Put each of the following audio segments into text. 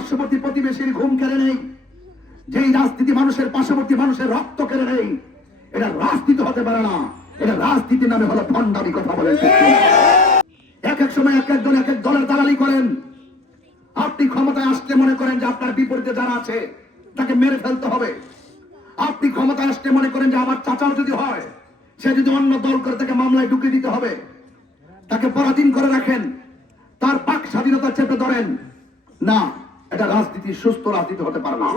পার্শ্ববর্তী প্রতিবেশীর ঘুম কেড়ে নেই, যেই রাজনীতি মানুষের পার্শ্ববর্তী মানুষের রক্ত কেড়ে নেই, এটা রাজনীতি হতে পারে না। এটা রাজনীতির নামে হলো ভণ্ডামি। কথা বলেন। এক এক সময় এক একজন এক এক দলের দালালি করেন। আপনি ক্ষমতায় আসতে মনে করেন যে আপনার বিপরীতে যারা আছে তাকে মেরে ফেলতে হবে। আপনি ক্ষমতায় আসতে মনে করেন যে আমার চাচাও যদি হয়, সে যদি অন্য দল করে তাকে মামলায় ঢুকিয়ে দিতে হবে, তাকে পরাধীন করে রাখেন, তার বাক স্বাধীনতা চেপে ধরেন। না, এটা রাজনীতি, সুস্থ রাজনীতি হতে পারে না।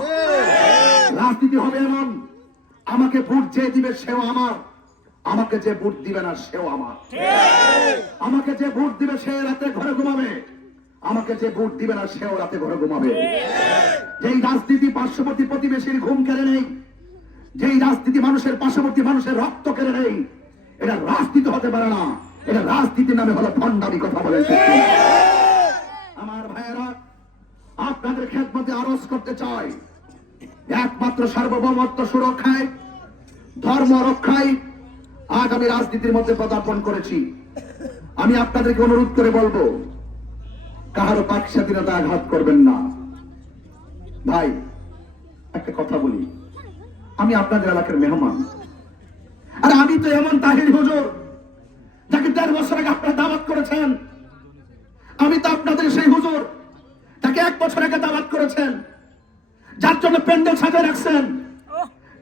রাজনীতি হবে এমন, আমাকে ভোট যে দিবে সেও আমার, আমাকে যে ভোট দিবে না সেও আমার। আমাকে যে ভোট দিবে সে রাতে ঘরে ঘুমাবে, আমাকে যে ভোট দিবে না সেও রাতে ঘরে ঘুমাবে। যেই রাজনীতি পার্শ্ববর্তী প্রতিবেশীর ঘুম কেড়ে নেই, যেই রাজনীতি মানুষের পার্শ্ববর্তী মানুষের রক্ত কেড়ে নেই, এটা রাজনীতি হতে পারে না। এটা রাজনীতির নামে হলো ভণ্ডামি। কথা বলেন। আমার ভাইয়েরা, আপনাদের খেদমতে আরজ করতে চাই, একমাত্র সার্বভৌমত্ব সুরক্ষায়, ধর্ম রক্ষায় আজ আমি রাজনীতির মধ্যে পদার্পণ করেছি। আমি আপনাদেরকে অনুরোধ করে বলবো, কাহারও পাক স্বাধীনতা আঘাত করবেন না। ভাই, একটা কথা বলি, আমি আপনাদের এলাকার মেহমান। আর আমি তো এমন তাহির হুজুর যাকে ১.৫ বছর আগে আপনারা দাওয়াত করেছেন। আমি তো আপনাদের সেই হুজুর তাকে ১ বছর আগে দাওয়াত করেছেন, যার জন্য প্যান্ডেল সাজিয়ে রাখছেন,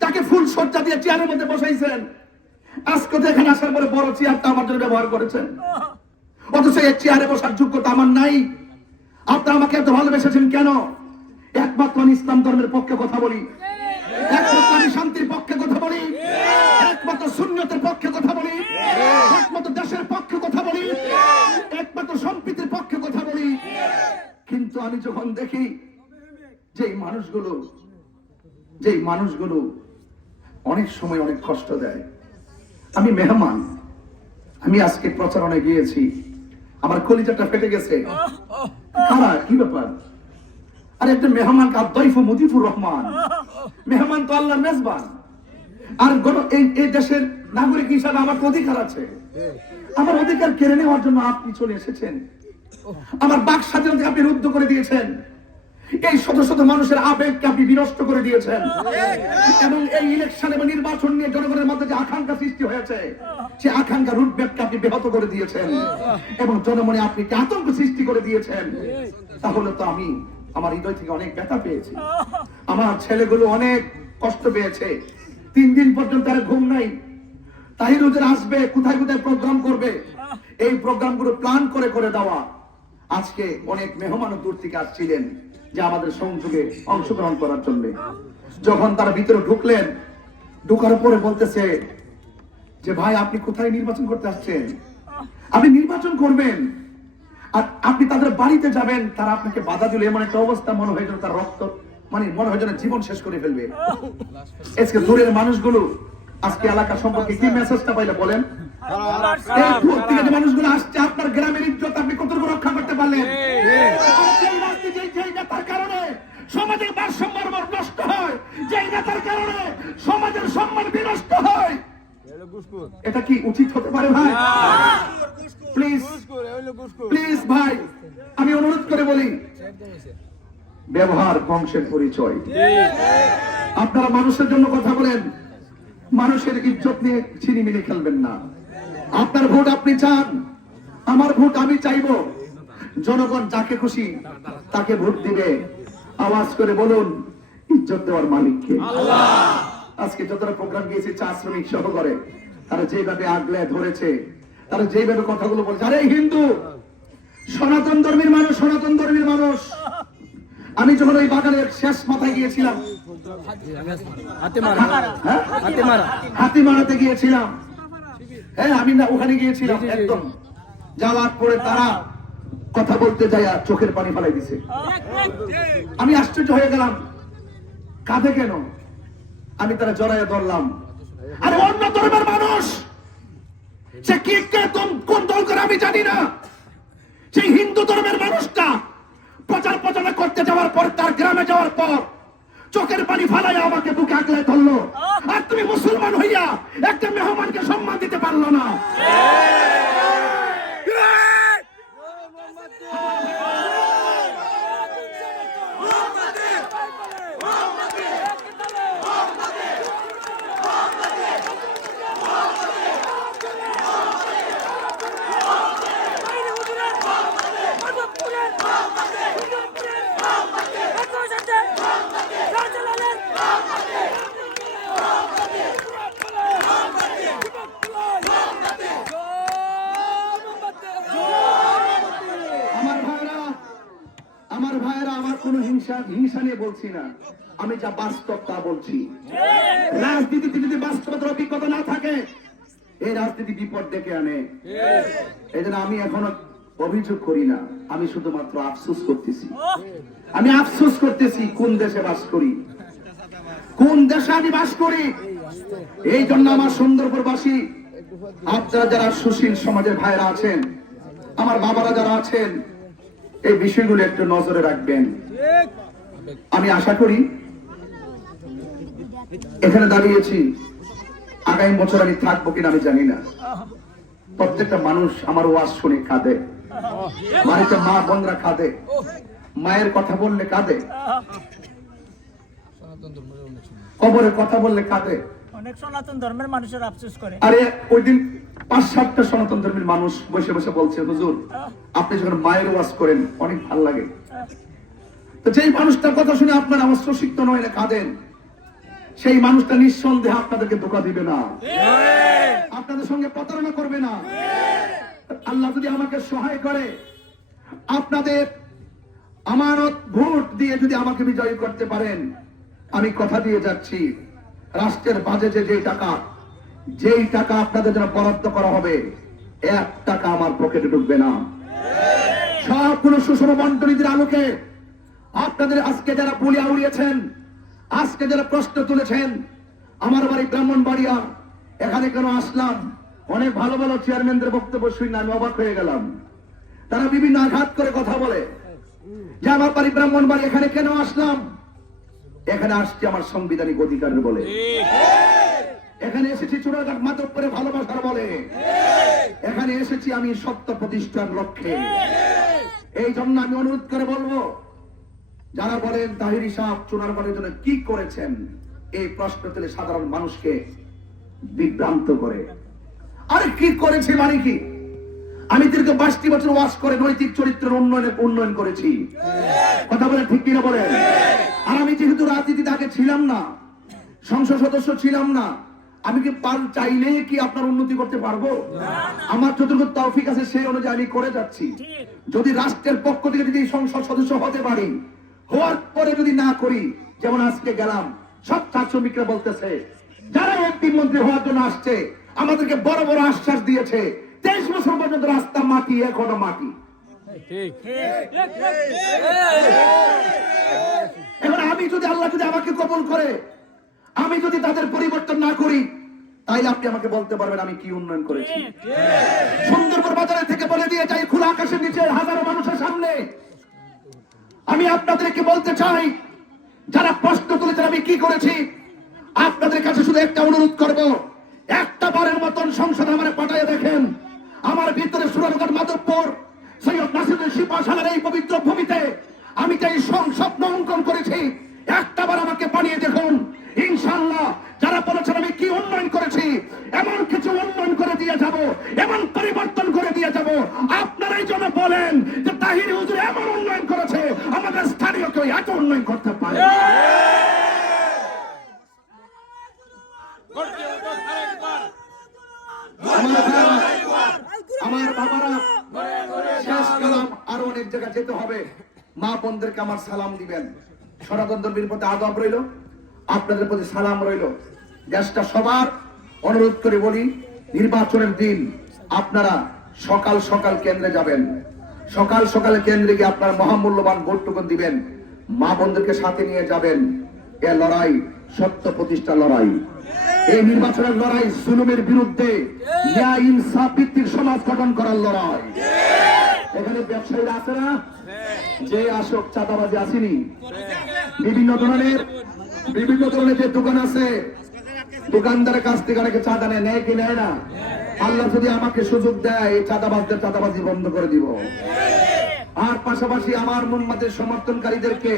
তাকে ফুল সজ্জা দিয়ে চেয়ারের মধ্যে বসাইছেন। আজকে তো এখানে আসার পরে বড় চেয়ারটা আমার জন্য ব্যবহার করেছেন, অথচ এই চেয়ারে বসার যোগ্যতা আমার নাই। আপনারা আমাকে এত ভালোবেসেছেন কেন? একমাত্র আমি ইসলাম ধর্মের পক্ষে কথা বলি, একমাত্র আমি শান্তির পক্ষে কথা বলি, একমাত্র সুন্নতের পক্ষে কথা বলি, একমাত্র দেশের পক্ষে কথা বলি, একমাত্র সম্প্রীতির পক্ষে কথা বলি। কিন্তু আমি যখন দেখি যেই মানুষগুলো অনেক সময় অনেক কষ্ট দেয়, আমি মেহমান, আমি আজকে প্রচারণায় গিয়েছি, আমার কলিজাটা ফেটে গেছে। কারা, কি ব্যাপার? আরে একটা মেহমান কাদ্দাইফু মুজিবুর রহমান, মেহমান তো আল্লাহর মেজবান। আর এই দেশের নাগরিক হিসাবে আমার অধিকার আছে। আমার অধিকার কেড়ে নেওয়ার জন্য আপনি চলে এসেছেন, আমার বাক স্বাধীনতা আপনি রুদ্ধ করে দিয়েছেন, এই শত শত মানুষের আবেগকে আপনি বিনষ্ট করে দিয়েছেন, এবং এই ইলেকশন এবং নির্বাচন নিয়ে জনগণের মধ্যে যে আকাঙ্ক্ষা সৃষ্টি হয়েছে, সে আকাঙ্ক্ষা রুটম্যাপকে আপনি ব্যাহত করে দিয়েছেন, এবং জনমনে আপনি আতঙ্ক সৃষ্টি করে দিয়েছেন। তাহলে তো আমি আমার হৃদয় থেকে অনেক ব্যথা পেয়েছি। আমার ছেলেগুলো অনেক কষ্ট পেয়েছে, 3 দিন পর্যন্ত আর ঘুম নাই। তাহির হুজুর আসবে, কোথায় কোথায় প্রোগ্রাম করবে, এই প্রোগ্রামগুলো প্ল্যান করে করে দেওয়া। আজকে অনেক মেহমান দূর থেকে আসছিলেন যে আমাদের সংযোগে অংশগ্রহণ করার জন্য। যখন তারা ভিতরে ঢুকলেন, ঢুকার পরে বলতেছে যে ভাই, আপনি কোথায় নির্বাচন করতে আসছেন? আপনি নির্বাচন করবেন আর আপনি তাদের বাড়িতে যাবেন, তারা আপনাকে বাধা দিল। এমন একটা অবস্থা মনে হয় যেন তার রক্ত, মনে হয় যেন জীবন শেষ করে ফেলবে। আজকে দূরের মানুষগুলো আজকে এলাকা সম্পর্কে কি মেসেজটা পাইলে বলেন? এই দূর থেকে যে মানুষগুলো আসছে, আপনার গ্রামের ইজ্জত আপনি কতটুকু রক্ষা করতে পারলেন? যেই নেতার কারণে সমাজের ভারসাম্য নষ্ট হয়, যেই নেতার কারণে সমাজের সম্মান বিনষ্ট হয়, এটা কি উচিত হতে পারে ভাই? প্লিজ প্লিজ ভাই, আমি অনুরোধ করে বলি, ব্যবহার বংশের পরিচয়। আপনারা মানুষের জন্য কথা বলেন, মানুষের ইজ্জত নিয়ে ছিনিমিনি খেলবেন না। আপনার ভোট আপনি চান, আমার ভোট আমি চাইবো। জনগণ যাকে খুশি তাকে ভোট দিবে। আওয়াজ করে বলুন, ইজ্জত দেওয়ার মালিককে। আজকে যতটা প্রোগ্রাম গিয়েছে, চা শ্রমিক সহ করে, তারা যেভাবে আগলে ধরেছে, তারা যেভাবে কথাগুলো বলছে, আরে হিন্দু, সনাতন ধর্মের মানুষ, সনাতন ধর্মের মানুষ। আমি যখন ওই বাগানের শেষ মাথায় গিয়েছিলাম, হাতিমারাতে গিয়েছিলাম, হ্যাঁ আমি না ওখানে গিয়েছিলাম, একদম যাওয়ার পরে তারা কথা বলতে যায় চোখের পানি ফেলাই দিছে। আমি আশ্চর্য হয়ে গেলাম, কাঁদে কেন? আমি তারা জড়াইয়া ধরলাম, আরে অন্য ধর্মের মানুষ, সে কি কোন দল করে আমি জানি না, সেই হিন্দু ধর্মের মানুষটা প্রচার প্রচারণা করতে যাওয়ার পর, তার গ্রামে যাওয়ার পর চোখের পানি ফালাইয়া আমাকে বুকে আগলে ধরলো। আর তুমি মুসলমান হইয়া একটা মেহমানকে সম্মান দিতে পারলো না। আমার ভাইয়েরা, আমার কোনো হিংসা নিয়ে বলছি না, আমি যা বাস্তব তা বলছি। রাজনীতিতে যদি বাস্তবতার অভিজ্ঞতা না থাকে, এই রাজনীতি বিপদ ডেকে আনে। এই জন্য আমি এখনো অভিযোগ করি না, আমি শুধুমাত্র আফসোস করতেছি। আমি আফসোস করতেছি কোন দেশে বাস করি, কোন দেশে আমি বাস করি। এই জন্য আমার সুন্দরপুরবাসী, আপনারা যারা সুশীল সমাজের ভাইরা আছেন, আমার বাবারা যারা আছেন, এই বিষয়গুলো একটু নজরে রাখবেন। আমি আশা করি এখানে দাঁড়িয়েছি, আগামী বছর আমি থাকবো কিনা আমি জানি না। প্রত্যেকটা মানুষ আমার ওয়াজ শুনে কাঁদে, বাড়িতে মা বোনরা কাঁদে, মায়ের কথা বললে কাঁদে, কবরের কথা বললে কাঁদে। অনেক সনাতন ধর্মের মানুষের আফসোস করে। আরে ওই দিন ৫-৭টা সনাতন ধর্মের মানুষ বসে বসে বলছে, হুজুর আপনি যখন মায়ের ওয়াজ করেন অনেক ভালো লাগে। তো যেই মানুষটার কথা শুনে আপনার অস্ত্রসিক্ত নয় না কাঁদেন, সেই মানুষটা নিঃসন্দেহে আপনাদেরকে ধোঁকা দিবে না, আপনাদের সঙ্গে প্রতারণা করবে না। আল্লাহ যদি আমাকে সহায় করে, আপনাদের আমানত ভোট দিয়ে যদি আমাকে বিজয়ী করতে পারেন, আমি কথা দিয়ে যাচ্ছি, রাষ্ট্রের বাজেটে যেই টাকা আপনাদের জন্য বরাদ্দ করা হবে, 1 টাকা আমার পকেটে ঢুকবে না। সবগুলো সুষম বন্টনীতির আলোকে আপনাদের আজকে যারা পুলিয়া উড়িয়েছেন, আজকে যারা প্রশ্ন তুলেছেন, আমার বাড়ি ব্রাহ্মণবাড়িয়া, এখানে কেন আসলাম, অনেক ভালো ভালো চেয়ারম্যানদের বক্তব্য শুনে আমি অবাক হয়ে গেলাম। তারা বিভিন্ন আঘাত করে কথা বলে যে আমার বাড়ি ব্রাহ্মণবাড়ি, এখানে কেন আসলাম? এখানে আসছি আমার সাংবিধানিক অধিকারের বলে, এখানে এসেছি চুরাঘাট মাধবপুরে ভালোবাসার বলে, এখানে এসেছি আমি সত্য প্রতিষ্ঠার লক্ষ্যে। এই জন্য আমি অনুরোধ করে বলবো, যারা বলেন তাহিরি সাহেব চুনারগড়ের জন্য কি করেছেন, এই প্রশ্ন তুলে সাধারণ মানুষকে বিভ্রান্ত করে। আরে কি করেছে মানে কি? আমি দীর্ঘ 22টি বছর ওয়াজ করে নৈতিক চরিত্রের উন্নয়ন করেছি। কথা বলে ঠিক কিনা বলেন? আর আমি যেহেতু রাজনীতিতে আগে ছিলাম না, সংসদ সদস্য ছিলাম না, আমি কি চাইলে কি আপনার উন্নতি করতে পারবো? আমার যতটুকু তৌফিক আছে সেই অনুযায়ী আমি করে যাচ্ছি। যদি রাষ্ট্রের পক্ষ থেকে যদি সংসদ সদস্য হতে পারি, হওয়ার পরে যদি না করি, যেমন আজকে গেলাম, সব চা শ্রমিকরা বলতেছে যারা এমপি মন্ত্রী হওয়ার জন্য আসছে, আমাদেরকে বড় বড় আশ্বাস দিয়েছে, 23 বছর পর্যন্ত রাস্তা মাটি, এখনো মাটি। এবার আমি যদি আল্লাহ যদি আমাকে কবুল করে, আমি যদি তাদের পরিবর্তন না করি, তাইলে আপনি আমাকে বলতে পারবেন আমি কি উন্নয়ন করেছি। সুন্দরবন বাজারের থেকে বলে দিয়ে যাই, খোলা আকাশের নিচে হাজারো মানুষের সামনে আমি আপনাদেরকে বলতে চাই, যারা প্রশ্ন তুলেছেন আমি কি করেছি, আপনাদের কাছে শুধু একটা অনুরোধ করব, একটা বারের মতন সংসদে আমার পাঠাইয়া দেখেন। আমার ভিতরে সুরারগঞ্জ মাধবপুর সৈয়দ নাসিরুদ্দিন শিপাশালার এই পবিত্র ভূমিতে আমি যে স্বপ্ন অঙ্কন করেছি, একটা বার আমাকে বানিয়ে দেখুন। ইনশাআল্লাহ যারা বলেছেন আমি কি উন্নয়ন করেছি, এমন কিছু উন্নয়ন করে দিয়ে যাব, এমন পরিবর্তন করে দিয়ে যাব, আপনারাই যেন বলেন যে তাহিরি হুজুর এমন উন্নয়ন করেছে, আমাদের স্থানীয় কেউ এত উন্নয়ন করতে পারে। আমার বাবারা, শেষ কালাম, আরো অনেক জায়গায় যেতে হবে। মা বোনদেরকে আমার সালাম দিবেন, সনাতন ধর্মের প্রতি আদব রইল, আপনাদের প্রতি সালাম রইল। দেশটা সবার অনুরোধ করে বলি, নির্বাচনের দিন আপনারা সকাল সকাল কেন্দ্রে যাবেন, সকাল সকাল কেন্দ্রে গিয়ে আপনার মহামূল্যবান ভোটটুকু দিবেন, মা বোনদেরকে সাথে নিয়ে যাবেন। এ লড়াই সত্য প্রতিষ্ঠা লড়াই, এই নির্বাচনের লড়াই জুলুমের বিরুদ্ধে ন্যায় ইনসাফ ভিত্তিক সমাজ গঠন করার লড়াই। এখানে ব্যবসায়ীরা আছে না, যে আসক, চাঁদাবাজি আসেনি, বিভিন্ন ধরনের যে দোকান আছে, দোকানদারের কাছ থেকে অনেকে চাঁদা নেয় কি নেয় না? আল্লাহ যদি আমাকে সুযোগ দেয়, এই চাঁদাবাজদের চাঁদাবাজি বন্ধ করে দিব। আর পাশাপাশি আমার মোহাম্মদের সমর্থনকারীদেরকে,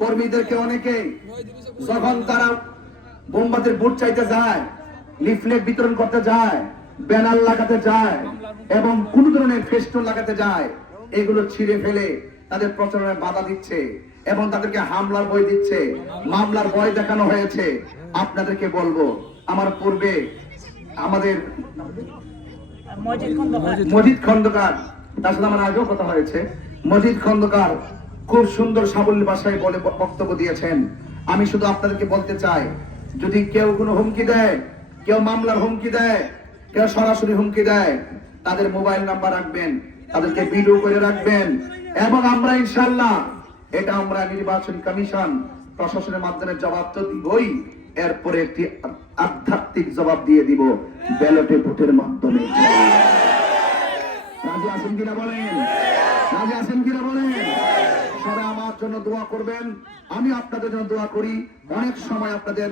কর্মীদেরকে অনেকে যখন তারা মোমবাতির ভোট চাইতে যায়, লিফলেট বিতরণ করতে যায়, ব্যানার লাগাতে যায় এবং কোন ধরনের ফেস্টুন লাগাতে যায়, এগুলো ছিঁড়ে ফেলে তাদের প্রচারণায় বাধা দিচ্ছে এবং তাদেরকে হামলার ভয় দিচ্ছে, মামলার ভয় দেখানো হয়েছে। আপনাদেরকে বলবো, আমার পূর্বে আমাদের মজিদ খন্দকার, তার সাথে আমার আগেও কথা হয়েছে, মজিদ খন্দকার খুব সুন্দর সাবল্য ভাষায় বলে বক্তব্য দিয়েছেন। আমি শুধু আপনাদেরকে বলতে চাই, যদি কেউ কোনো হুমকি দেয়, কেউ মামলার হুমকি দেয়, কেউ সরাসরি হুমকি দেয়, তাদের মোবাইল নাম্বার রাখবেন, তাদেরকে ভিডিও করে রাখবেন, এবং আমরা ইনশাআল্লাহ এটা আমরা নির্বাচন কমিশন প্রশাসনের মাধ্যমে জবাব তো দিবই, এরপরে একটি আধ্যাত্মিক জবাব দিয়ে দিব ব্যালটে ভোটের মাধ্যমে। রাজি আছেন কিনা বলেন? রাজি আছেন কিনা বলেন? সবাই আমার জন্য দোয়া করবেন, আমি আপনাদের জন্য দোয়া করি। অনেক সময় আপনাদের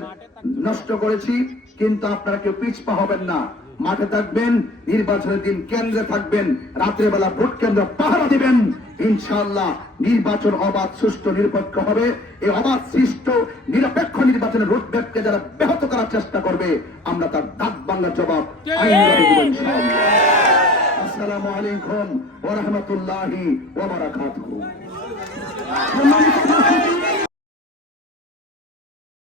নষ্ট করেছি, কিন্তু আপনারা কেউ পিছপা হবেন না, মাঠে থাকবেন, নির্বাচনের দিন কেন্দ্রে থাকবেন, রাত্রে বেলা ভোট কেন্দ্র পাহারা দিবেন। ইনশাআল্লাহ নির্বাচন অবাধ, সুষ্ঠু, নিরপেক্ষ হবে। এই অবাধ, সুষ্ঠু, নিরপেক্ষ নির্বাচনের রুটম্যাপকে যারা ব্যাহত করার চেষ্টা করবে, আমরা তার দাঁত বাংলার জবাব আইনভাবে দেব ইনশাআল্লাহ। আসসালামু আলাইকুম ওয়া রাহমাতুল্লাহি ওয়া বারাকাতুহু।